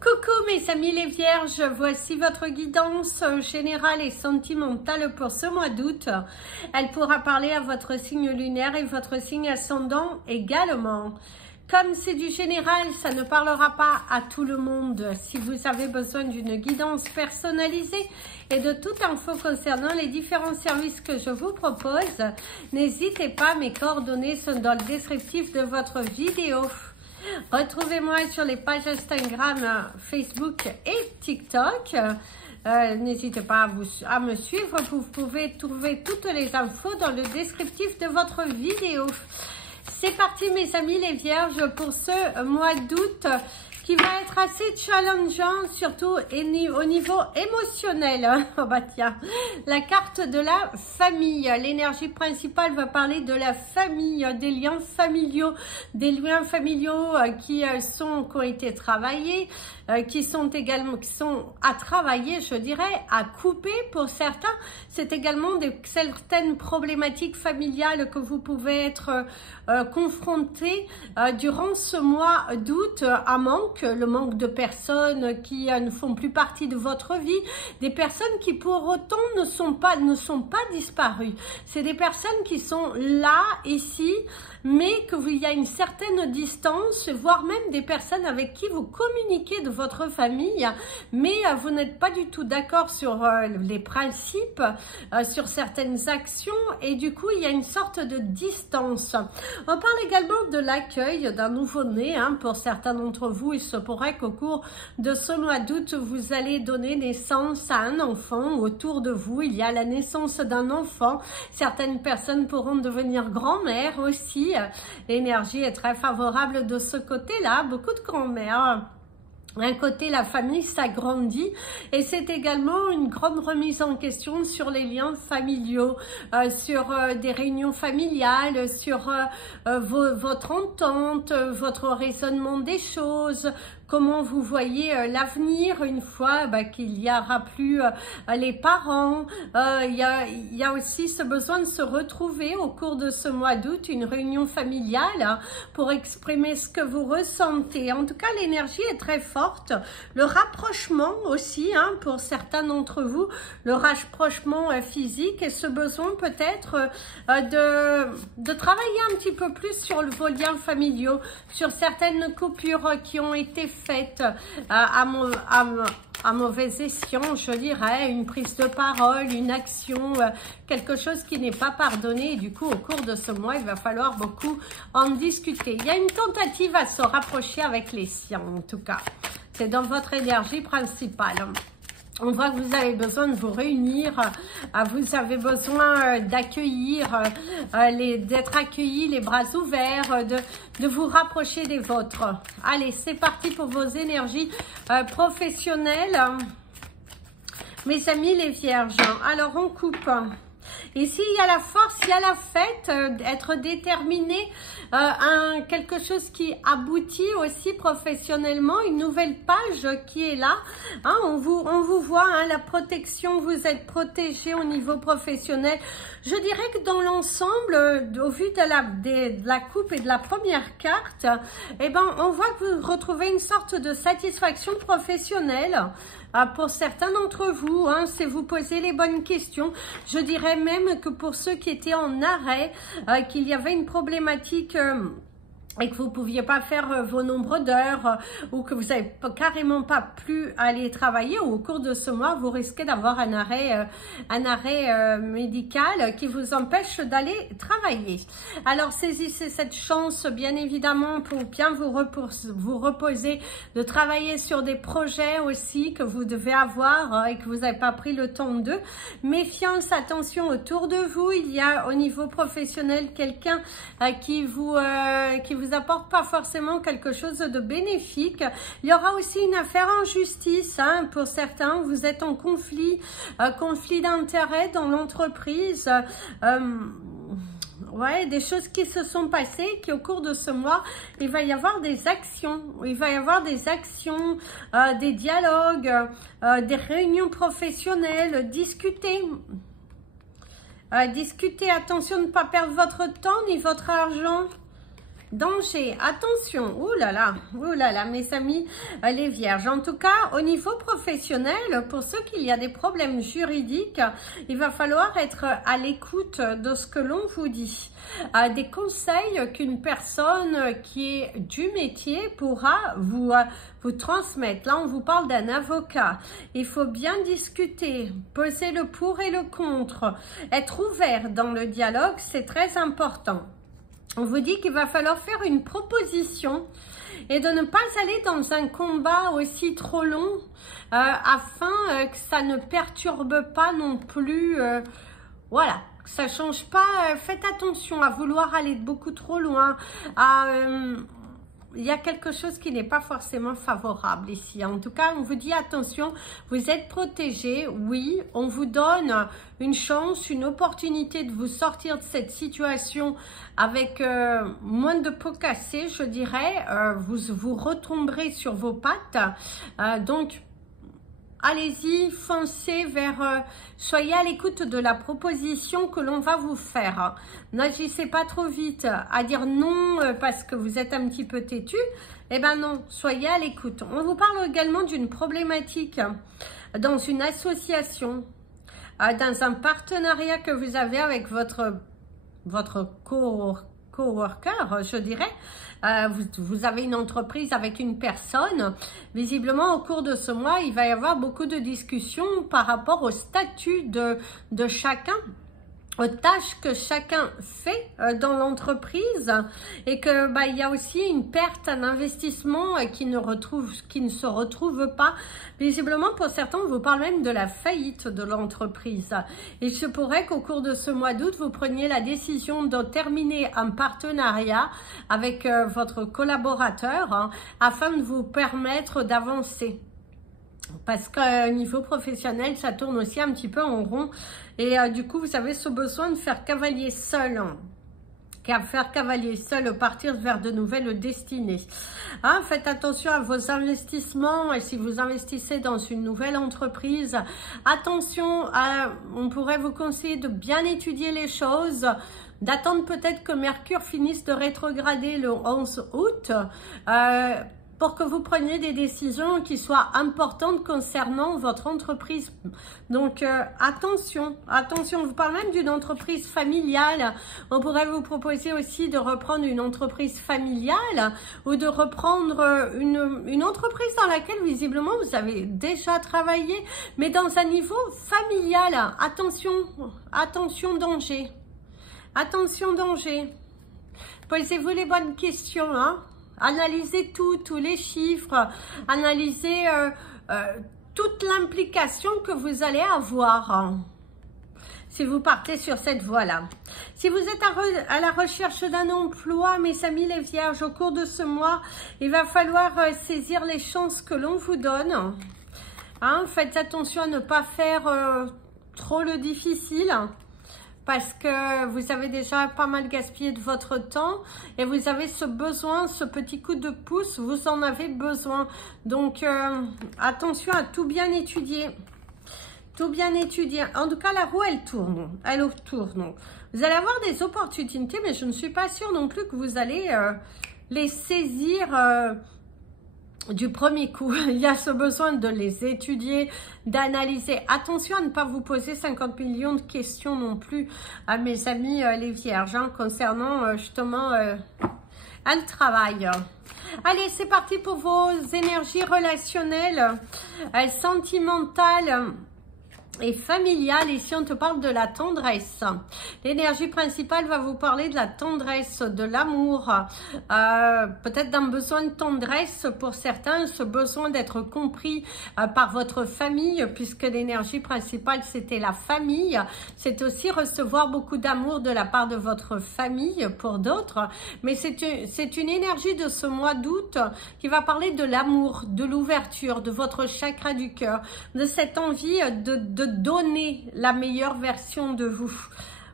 Coucou mes amis les vierges, voici votre guidance générale et sentimentale pour ce mois d'août. Elle pourra parler à votre signe lunaire et votre signe ascendant également. Comme c'est du général, ça ne parlera pas à tout le monde. Si vous avez besoin d'une guidance personnalisée et de toute info concernant les différents services que je vous propose, n'hésitez pas, mes coordonnées sont dans le descriptif de votre vidéo. Retrouvez-moi sur les pages Instagram, Facebook et TikTok. N'hésitez pas à me suivre. Vous pouvez trouver toutes les infos dans le descriptif de votre vidéo. C'est parti mes amis les vierges pour ce mois d'août qui va être assez challengeant, surtout au niveau émotionnel. Oh bah tiens, la carte de la famille, l'énergie principale va parler de la famille, des liens familiaux qui ont été travaillés, qui sont à travailler, je dirais, à couper pour certains. C'est également certaines problématiques familiales que vous pouvez être confrontés durant ce mois d'août, à le manque de personnes qui ne font plus partie de votre vie, des personnes qui pour autant ne sont pas disparues. C'est des personnes qui sont là, ici, mais qu'il y a une certaine distance, voire même des personnes avec qui vous communiquez de votre famille, mais vous n'êtes pas du tout d'accord sur les principes, sur certaines actions, et du coup il y a une sorte de distance. On parle également de l'accueil d'un nouveau-né, pour certains d'entre vous, il se pourrait qu'au cours de ce mois d'août, vous allez donner naissance à un enfant. Autour de vous, il y a la naissance d'un enfant. Certaines personnes pourront devenir grand-mères aussi. L'énergie est très favorable de ce côté-là. Beaucoup de grand-mères. D'un côté, la famille s'agrandit et c'est également une grande remise en question sur les liens familiaux, sur des réunions familiales, sur votre entente, votre raisonnement des choses, comment vous voyez l'avenir une fois qu'il n'y aura plus les parents. Il y a aussi ce besoin de se retrouver au cours de ce mois d'août, une réunion familiale pour exprimer ce que vous ressentez. En tout cas, l'énergie est très forte. Le rapprochement aussi, pour certains d'entre vous, le rapprochement physique et ce besoin peut-être de travailler un petit peu plus sur vos liens familiaux, sur certaines coupures qui ont été faites à mauvais escient, je dirais, une prise de parole, une action, quelque chose qui n'est pas pardonné. Et du coup, au cours de ce mois, il va falloir beaucoup en discuter. Il y a une tentative à se rapprocher avec les siens, en tout cas. C'est dans votre énergie principale. On voit que vous avez besoin de vous réunir, vous avez besoin d'accueillir, d'être accueillis les bras ouverts, de vous rapprocher des vôtres. Allez, c'est parti pour vos énergies professionnelles. Mes amis les vierges, alors on coupe. Ici, il y a la force, il y a la fête, être déterminé, quelque chose qui aboutit aussi professionnellement, une nouvelle page qui est là. On vous voit, la protection, vous êtes protégé au niveau professionnel. Je dirais que dans l'ensemble, au vu de la coupe et de la première carte, on voit que vous retrouvez une sorte de satisfaction professionnelle. Pour certains d'entre vous, si vous posez les bonnes questions, je dirais même que pour ceux qui étaient en arrêt, qu'il y avait une problématique et que vous ne pouviez pas faire vos nombres d'heures ou que vous n'avez carrément pas pu aller travailler, ou au cours de ce mois, vous risquez d'avoir un arrêt médical qui vous empêche d'aller travailler. Alors, saisissez cette chance, bien évidemment, pour bien vous reposer, de travailler sur des projets aussi que vous devez avoir et que vous n'avez pas pris le temps de. Méfiance, attention autour de vous. Il y a au niveau professionnel quelqu'un qui vous apporte pas forcément quelque chose de bénéfique. Il y aura aussi une affaire en justice, pour certains. Vous êtes en conflit d'intérêts dans l'entreprise. Ouais, des choses qui se sont passées, qui au cours de ce mois, il va y avoir des actions. Il va y avoir des actions, des dialogues, des réunions professionnelles, discuter. Discutez, attention de ne pas perdre votre temps ni votre argent. Danger, attention, ouh là là, mes amis les vierges. En tout cas, au niveau professionnel, pour ceux qui y a des problèmes juridiques, il va falloir être à l'écoute de ce que l'on vous dit. Des conseils qu'une personne qui est du métier pourra vous transmettre. Là, on vous parle d'un avocat. Il faut bien discuter, peser le pour et le contre, être ouvert dans le dialogue, c'est très important. On vous dit qu'il va falloir faire une proposition et de ne pas aller dans un combat aussi trop long afin que ça ne perturbe pas non plus, voilà, que ça change pas. Faites attention à vouloir aller beaucoup trop loin, il y a quelque chose qui n'est pas forcément favorable ici. En tout cas, on vous dit attention, vous êtes protégé. Oui, on vous donne une chance, une opportunité de vous sortir de cette situation avec moins de peau cassée, je dirais. Vous retomberez sur vos pattes. Donc, allez-y, foncez vers, soyez à l'écoute de la proposition que l'on va vous faire. N'agissez pas trop vite à dire non parce que vous êtes un petit peu têtu. Eh ben non, soyez à l'écoute. On vous parle également d'une problématique dans une association, dans un partenariat que vous avez avec votre coworker, je dirais. Vous avez une entreprise avec une personne. Visiblement, au cours de ce mois, il va y avoir beaucoup de discussions par rapport au statut de chacun, aux tâches que chacun fait dans l'entreprise, et que il y a aussi une perte, un investissement qui ne se retrouve pas. Visiblement, pour certains, on vous parle même de la faillite de l'entreprise. Il se pourrait qu'au cours de ce mois d'août, vous preniez la décision de terminer un partenariat avec votre collaborateur afin de vous permettre d'avancer. Parce qu'au niveau professionnel, ça tourne aussi un petit peu en rond. Et du coup, vous avez ce besoin de faire cavalier seul. Faire cavalier seul, partir vers de nouvelles destinées. Faites attention à vos investissements. Et si vous investissez dans une nouvelle entreprise, attention, on pourrait vous conseiller de bien étudier les choses, d'attendre peut-être que Mercure finisse de rétrograder le 11 août, pour que vous preniez des décisions qui soient importantes concernant votre entreprise. Donc, attention, attention, on vous parle même d'une entreprise familiale. On pourrait vous proposer aussi de reprendre une entreprise familiale ou de reprendre une entreprise dans laquelle, visiblement, vous avez déjà travaillé, mais dans un niveau familial. Attention, attention, danger. Attention, danger. Posez-vous les bonnes questions, Analysez tous les chiffres, analysez toute l'implication que vous allez avoir si vous partez sur cette voie-là. Si vous êtes à la recherche d'un emploi, mes amis les vierges, au cours de ce mois, il va falloir saisir les chances que l'on vous donne. Faites attention à ne pas faire trop le difficile, parce que vous avez déjà pas mal gaspillé de votre temps et vous avez ce besoin, ce petit coup de pouce, vous en avez besoin. Donc, attention à tout bien étudier. Tout bien étudier. En tout cas, la roue, elle tourne. Elle tourne. Vous allez avoir des opportunités, mais je ne suis pas sûre non plus que vous allez les saisir du premier coup. Il y a ce besoin de les étudier, d'analyser. Attention à ne pas vous poser 50 millions de questions non plus, à mes amis les vierges, concernant justement un travail. Allez, c'est parti pour vos énergies relationnelles, sentimentales et familiale. Ici, on te parle de la tendresse. L'énergie principale va vous parler de la tendresse, de l'amour, peut-être d'un besoin de tendresse pour certains, ce besoin d'être compris par votre famille, puisque l'énergie principale, c'était la famille. C'est aussi recevoir beaucoup d'amour de la part de votre famille pour d'autres, mais c'est une énergie de ce mois d'août qui va parler de l'amour, de l'ouverture, de votre chakra du cœur, de cette envie de donner la meilleure version de vous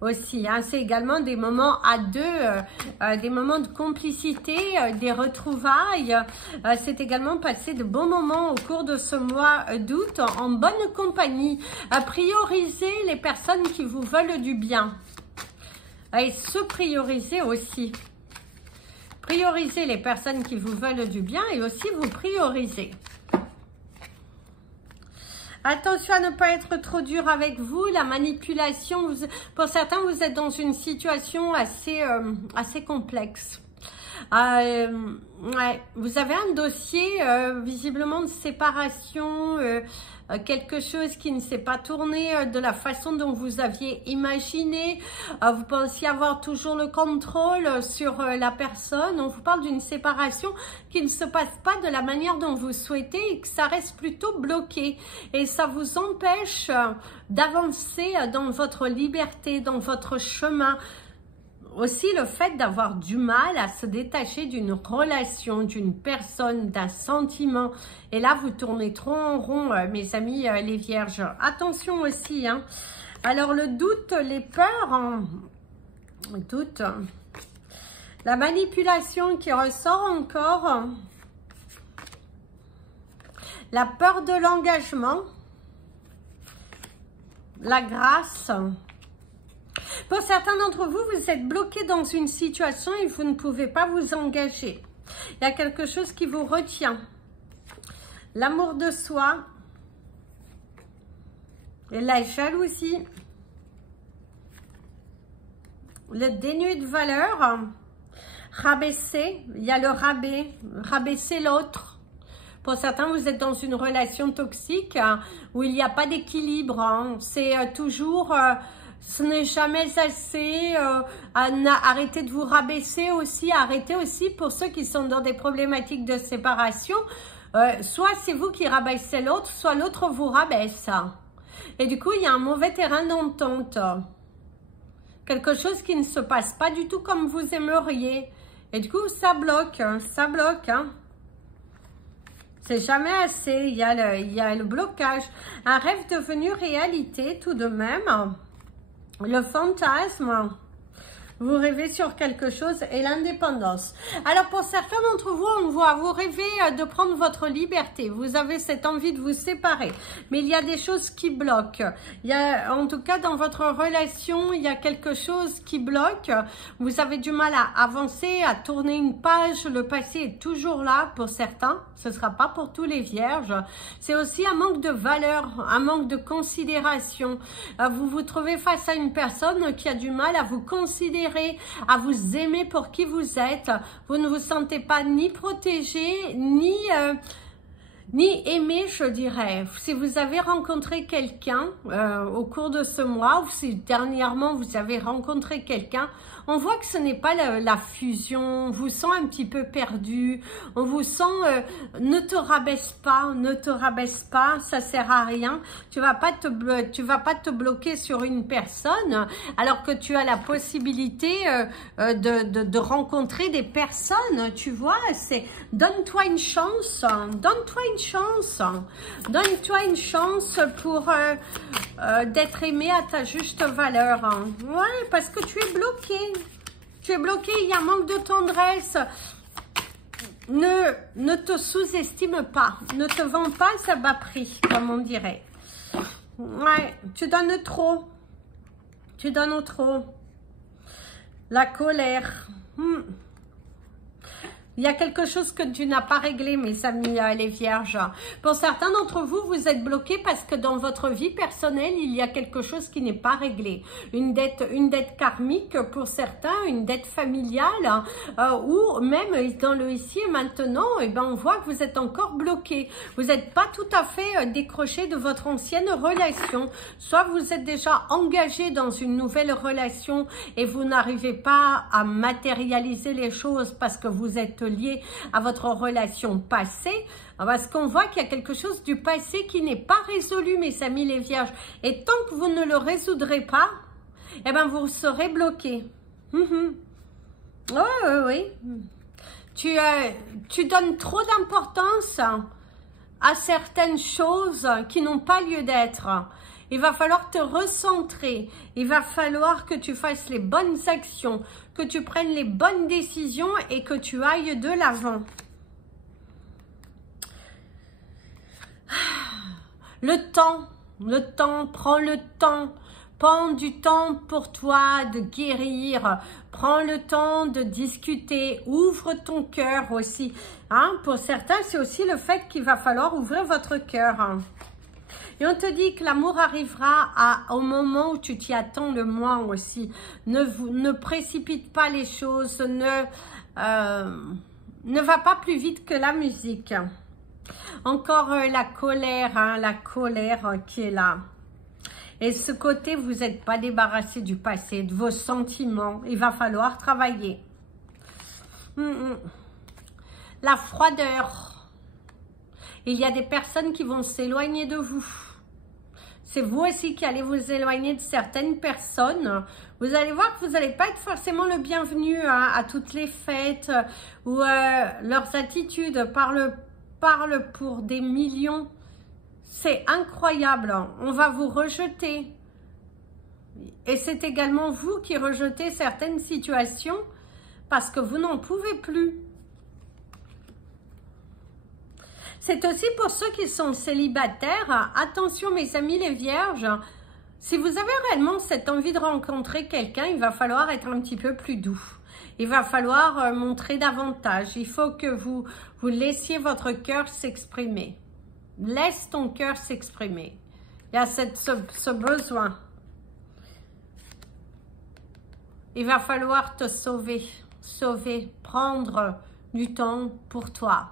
aussi. C'est également des moments à deux, des moments de complicité, des retrouvailles. C'est également passer de bons moments au cours de ce mois d'août en bonne compagnie. Priorisez les personnes qui vous veulent du bien. Et se prioriser aussi. priorisez les personnes qui vous veulent du bien et aussi vous priorisez. Attention à ne pas être trop dur avec vous, la manipulation, pour certains vous êtes dans une situation assez complexe. Ouais, vous avez un dossier visiblement de séparation, quelque chose qui ne s'est pas tourné de la façon dont vous aviez imaginé. Vous pensiez avoir toujours le contrôle sur la personne. On vous parle d'une séparation qui ne se passe pas de la manière dont vous souhaitez et que ça reste plutôt bloqué. Et ça vous empêche d'avancer dans votre liberté, dans votre chemin. Aussi le fait d'avoir du mal à se détacher d'une relation, d'une personne, d'un sentiment. Et là, vous tournez trop en rond, mes amis les vierges. Attention aussi, hein. Alors, le doute, les peurs, hein. Le doute. La manipulation qui ressort encore. La peur de l'engagement. La grâce. Pour certains d'entre vous, vous êtes bloqué dans une situation et vous ne pouvez pas vous engager. Il y a quelque chose qui vous retient. L'amour de soi. Et la jalousie. Le dénué de valeur. Rabaisser. Il y a le rabais. Rabaisser l'autre. Pour certains, vous êtes dans une relation toxique où il n'y a pas d'équilibre. Hein. C'est toujours... ce n'est jamais assez, arrêtez de vous rabaisser aussi, arrêtez aussi pour ceux qui sont dans des problématiques de séparation, soit c'est vous qui rabaissez l'autre, soit l'autre vous rabaisse. Et du coup, il y a un mauvais terrain d'entente. Quelque chose qui ne se passe pas du tout comme vous aimeriez. Et du coup, ça bloque, ça bloque. Hein. C'est jamais assez, il y a le blocage. Un rêve devenu réalité tout de même. Le fantasme, vous rêvez sur quelque chose et l'indépendance. Alors pour certains d'entre vous, on voit, vous rêvez de prendre votre liberté. Vous avez cette envie de vous séparer. Mais il y a des choses qui bloquent. Il y a, en tout cas, dans votre relation, il y a quelque chose qui bloque. Vous avez du mal à avancer, à tourner une page. Le passé est toujours là pour certains. Ce ne sera pas pour tous les vierges. C'est aussi un manque de valeur, un manque de considération. Vous vous trouvez face à une personne qui a du mal à vous considérer, à vous aimer pour qui vous êtes. Vous ne vous sentez pas ni protégé, ni aimé, je dirais. Si vous avez rencontré quelqu'un au cours de ce mois, ou si dernièrement vous avez rencontré quelqu'un, on voit que ce n'est pas la fusion, on vous sent un petit peu perdu, on vous sent, ne te rabaisse pas, ça sert à rien, tu vas pas te bloquer sur une personne, alors que tu as la possibilité de rencontrer des personnes, tu vois, c'est donne-toi une chance, donne-toi une chance pour d'être aimé à ta juste valeur. Ouais, parce que tu es bloqué. Tu es bloqué, il y a un manque de tendresse. Ne te sous-estime pas. Ne te vends pas à bas prix, comme on dirait. Ouais, tu donnes trop. Tu donnes trop. La colère. Il y a quelque chose que tu n'as pas réglé, mes amis les vierges. Pour certains d'entre vous, vous êtes bloqués parce que dans votre vie personnelle, il y a quelque chose qui n'est pas réglé. Une dette karmique pour certains, une dette familiale, ou même dans le ici et maintenant, eh ben, on voit que vous êtes encore bloqué. Vous n'êtes pas tout à fait décroché de votre ancienne relation. Soit vous êtes déjà engagé dans une nouvelle relation et vous n'arrivez pas à matérialiser les choses parce que vous êtes lié à votre relation passée, parce qu'on voit qu'il y a quelque chose du passé qui n'est pas résolu, mes amis les vierges. Et tant que vous ne le résoudrez pas, eh ben vous serez bloqué. Oui. Tu donnes trop d'importance à certaines choses qui n'ont pas lieu d'être. Il va falloir te recentrer. Il va falloir que tu fasses les bonnes actions, que tu prennes les bonnes décisions et que tu ailles de l'avant. Le temps, prends le temps. Prends du temps pour toi de guérir. Prends le temps de discuter, ouvre ton cœur aussi. Hein? Pour certains, c'est aussi le fait qu'il va falloir ouvrir votre cœur. Hein. Et on te dit que l'amour arrivera au moment où tu t'y attends le moins aussi. Ne précipite pas les choses, ne va pas plus vite que la musique. Encore la colère, hein, la colère qui est là. Et ce côté, vous n'êtes pas débarrassé du passé, de vos sentiments. Il va falloir travailler. La froideur. Il y a des personnes qui vont s'éloigner de vous. C'est vous aussi qui allez vous éloigner de certaines personnes. Vous allez voir que vous n'allez pas être forcément le bienvenu hein, à toutes les fêtes ou leurs attitudes parlent pour des millions. C'est incroyable. On va vous rejeter. Et c'est également vous qui rejetez certaines situations parce que vous n'en pouvez plus. C'est aussi pour ceux qui sont célibataires. Attention mes amis les vierges, si vous avez réellement cette envie de rencontrer quelqu'un, il va falloir être un petit peu plus doux. Il va falloir montrer davantage. Il faut que vous laissiez votre cœur s'exprimer. Laisse ton cœur s'exprimer. Il y a ce besoin. Il va falloir te sauver, prendre du temps pour toi.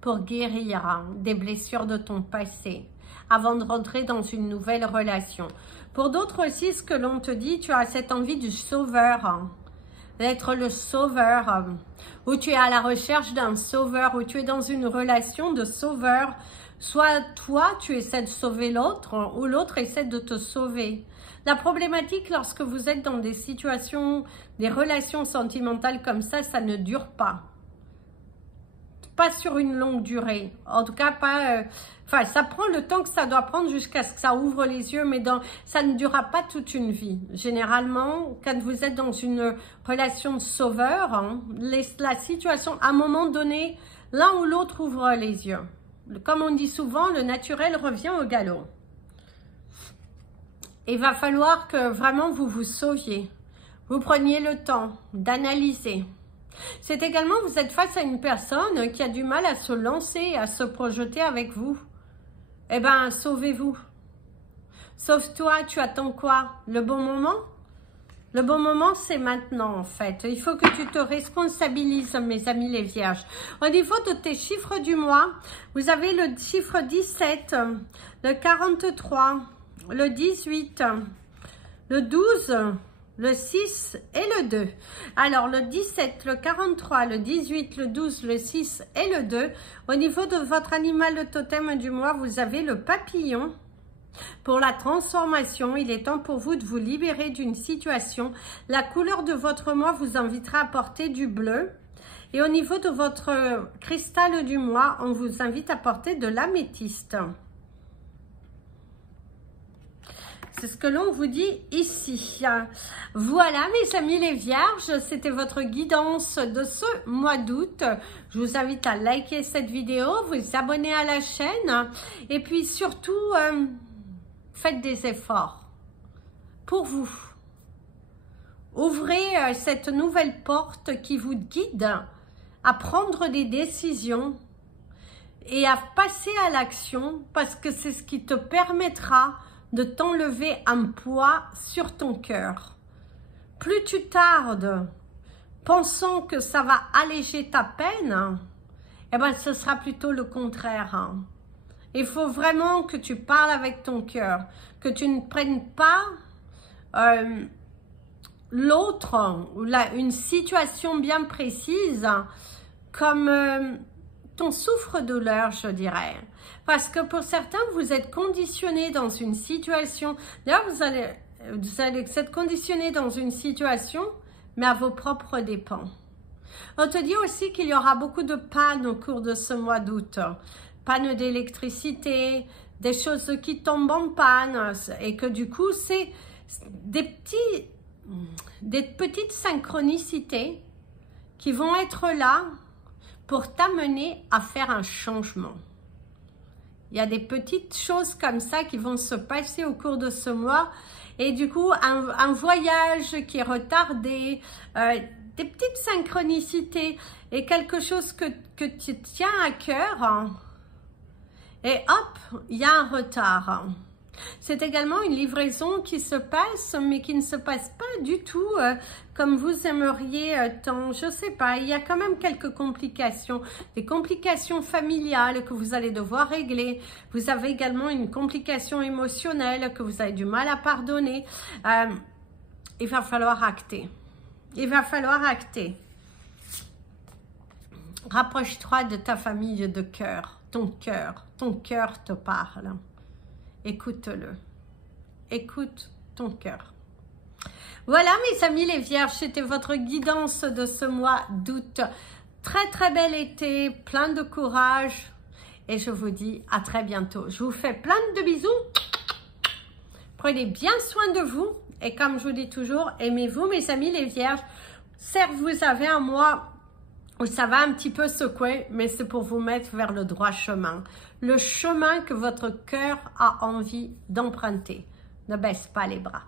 Pour guérir des blessures de ton passé avant de rentrer dans une nouvelle relation. Pour d'autres aussi, ce que l'on te dit, tu as cette envie du sauveur, d'être le sauveur, ou tu es à la recherche d'un sauveur, ou tu es dans une relation de sauveur. Soit toi, tu essaies de sauver l'autre, ou l'autre essaie de te sauver. La problématique lorsque vous êtes dans des situations, des relations sentimentales comme ça ne dure pas. Pas sur une longue durée, en tout cas pas, enfin ça prend le temps que ça doit prendre jusqu'à ce que ça ouvre les yeux, mais ça ne durera pas toute une vie. Généralement, quand vous êtes dans une relation de sauveur, hein, la situation, à un moment donné, l'un ou l'autre ouvre les yeux. Comme on dit souvent, le naturel revient au galop. Il va falloir que vraiment vous vous sauviez, vous preniez le temps d'analyser. C'est également, vous êtes face à une personne qui a du mal à se lancer, à se projeter avec vous. Eh bien, sauvez-vous. Sauve-toi, tu attends quoi? Le bon moment? Le bon moment, c'est maintenant, en fait. Il faut que tu te responsabilises, mes amis les vierges. Au niveau de tes chiffres du mois, vous avez le chiffre 17, le 43, le 18, le 12... le 6 et le 2. Alors, le 17, le 43, le 18, le 12, le 6 et le 2. Au niveau de votre animal, le totem du mois, vous avez le papillon. Pour la transformation, il est temps pour vous de vous libérer d'une situation. La couleur de votre mois vous invitera à porter du bleu. Et au niveau de votre cristal du mois, on vous invite à porter de l'améthyste. C'est ce que l'on vous dit ici. Voilà mes amis les vierges, c'était votre guidance de ce mois d'août. Je vous invite à liker cette vidéo, vous abonner à la chaîne et puis surtout, faites des efforts pour vous. Ouvrez cette nouvelle porte qui vous guide à prendre des décisions et à passer à l'action parce que c'est ce qui te permettra de t'enlever un poids sur ton cœur. Plus tu tardes, pensant que ça va alléger ta peine, eh ben ce sera plutôt le contraire. Il faut vraiment que tu parles avec ton cœur, que tu ne prennes pas l'autre ou une situation bien précise comme ton souffre-douleur, je dirais. Parce que pour certains, vous êtes conditionné dans une situation. D'ailleurs, vous allez être conditionné dans une situation, mais à vos propres dépens. On te dit aussi qu'il y aura beaucoup de pannes au cours de ce mois d'août. Panne d'électricité, des choses qui tombent en panne. Et que du coup, c'est des petites synchronicités qui vont être là pour t'amener à faire un changement. Il y a des petites choses comme ça qui vont se passer au cours de ce mois. Et du coup, un voyage qui est retardé, des petites synchronicités et quelque chose que tu tiens à cœur. Hein. Et hop, il y a un retard. C'est également une livraison qui se passe, mais qui ne se passe pas du tout comme vous aimeriez tant. Je sais pas, il y a quand même quelques complications, des complications familiales que vous allez devoir régler. Vous avez également une complication émotionnelle que vous avez du mal à pardonner. Il va falloir acter. Il va falloir acter. Rapproche-toi de ta famille de cœur. Ton cœur te parle. Écoute-le. Écoute ton cœur. Voilà mes amis les vierges, c'était votre guidance de ce mois d'août. Très très bel été, plein de courage. Et je vous dis à très bientôt. Je vous fais plein de bisous. Prenez bien soin de vous. Et comme je vous dis toujours, aimez-vous mes amis les vierges. Certes, vous avez un mois où ça va un petit peu secouer, mais c'est pour vous mettre vers le droit chemin. Le chemin que votre cœur a envie d'emprunter. Ne baisse pas les bras.